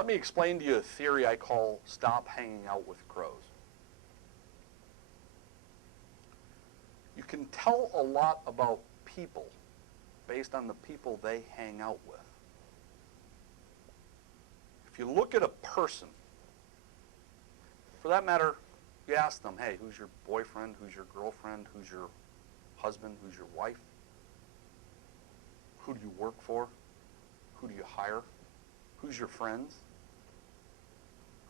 Let me explain to you a theory I call stop hanging out with crows. You can tell a lot about people based on the people they hang out with. If you look at a person, for that matter, you ask them, hey, who's your boyfriend, who's your girlfriend, who's your husband, who's your wife? Who do you work for? Who do you hire? Who's your friends?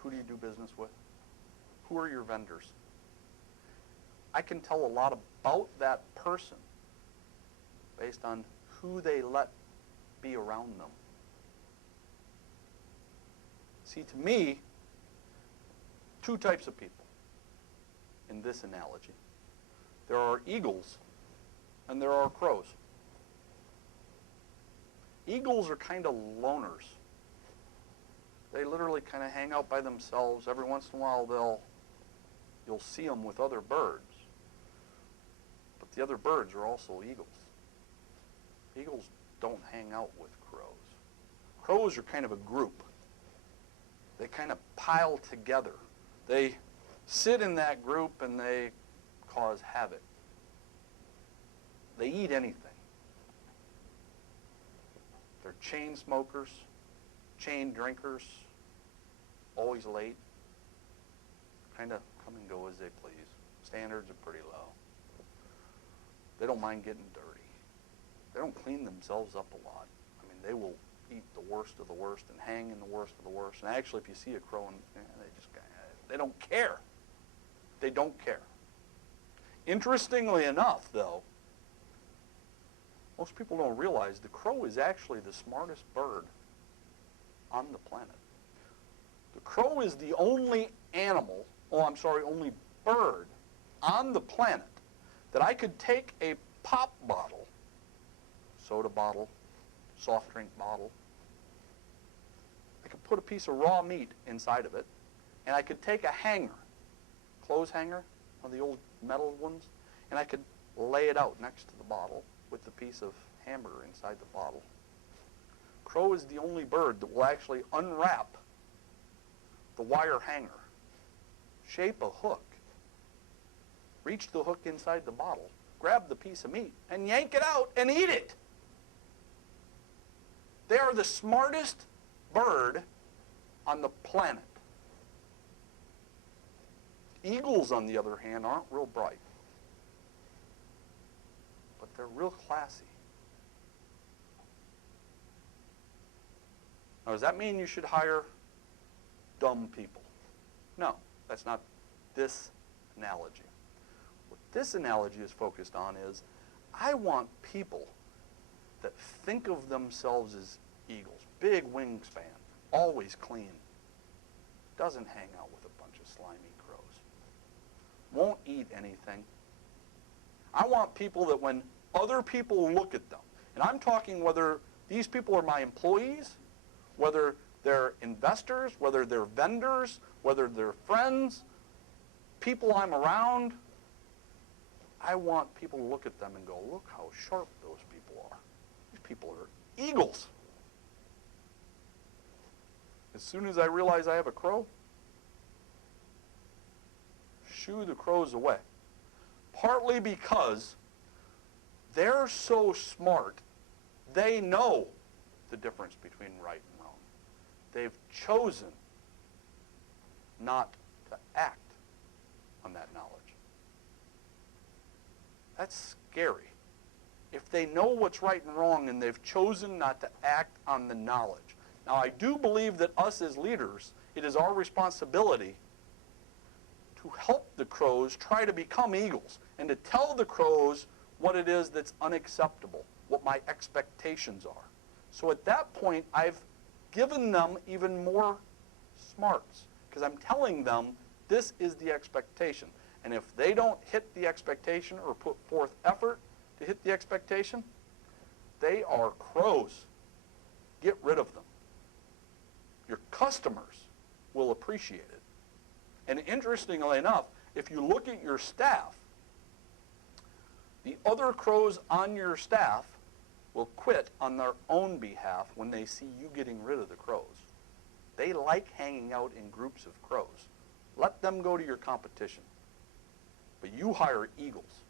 Who do you do business with? Who are your vendors? I can tell a lot about that person based on who they let be around them. See, to me, two types of people in this analogy. There are eagles and there are crows. Eagles are kind of loners. They literally kind of hang out by themselves. Every once in a while you'll see them with other birds. But the other birds are also eagles. Eagles don't hang out with crows. Crows are kind of a group. They kind of pile together. They sit in that group and they cause havoc. They eat anything. They're chain smokers, chain drinkers, always late, kind of come and go as they please. Standards are pretty low. They don't mind getting dirty. They don't clean themselves up a lot. I mean, they will eat the worst of the worst and hang in the worst of the worst. And actually, if you see a crow, they don't care. They don't care. Interestingly enough, though, most people don't realize the crow is actually the smartest bird on the planet. The crow is the only only bird on the planet that I could take a pop bottle, soda bottle, soft drink bottle, I could put a piece of raw meat inside of it, and I could take a hanger, clothes hanger, one of the old metal ones, and I could lay it out next to the bottle with the piece of hamburger inside the bottle. Crow is the only bird that will actually unwrap the wire hanger, shape a hook, reach the hook inside the bottle, grab the piece of meat, and yank it out and eat it. They are the smartest bird on the planet. Eagles, on the other hand, aren't real bright, but they're real classy. Now, does that mean you should hire dumb people? No, that's not this analogy. What this analogy is focused on is, I want people that think of themselves as eagles, big wingspan, always clean, doesn't hang out with a bunch of slimy crows, won't eat anything. I want people that when other people look at them, and I'm talking whether these people are my employees, whether they're investors, whether they're vendors, whether they're friends, people I'm around, I want people to look at them and go, look how sharp those people are. These people are eagles. As soon as I realize I have a crow, shoo the crows away. Partly because they're so smart, they know the difference between right and wrong. They've chosen not to act on that knowledge. That's scary. If they know what's right and wrong and they've chosen not to act on the knowledge. Now, I do believe that us as leaders, it is our responsibility to help the crows try to become eagles and to tell the crows what it is that's unacceptable, what my expectations are. So at that point, I've given them even more smarts because I'm telling them this is the expectation. And if they don't hit the expectation or put forth effort to hit the expectation, they are crows. Get rid of them. Your customers will appreciate it. And interestingly enough, if you look at your staff, the other crows on your staff will quit on their own behalf when they see you getting rid of the crows. They like hanging out in groups of crows. Let them go to your competition. But you hire eagles.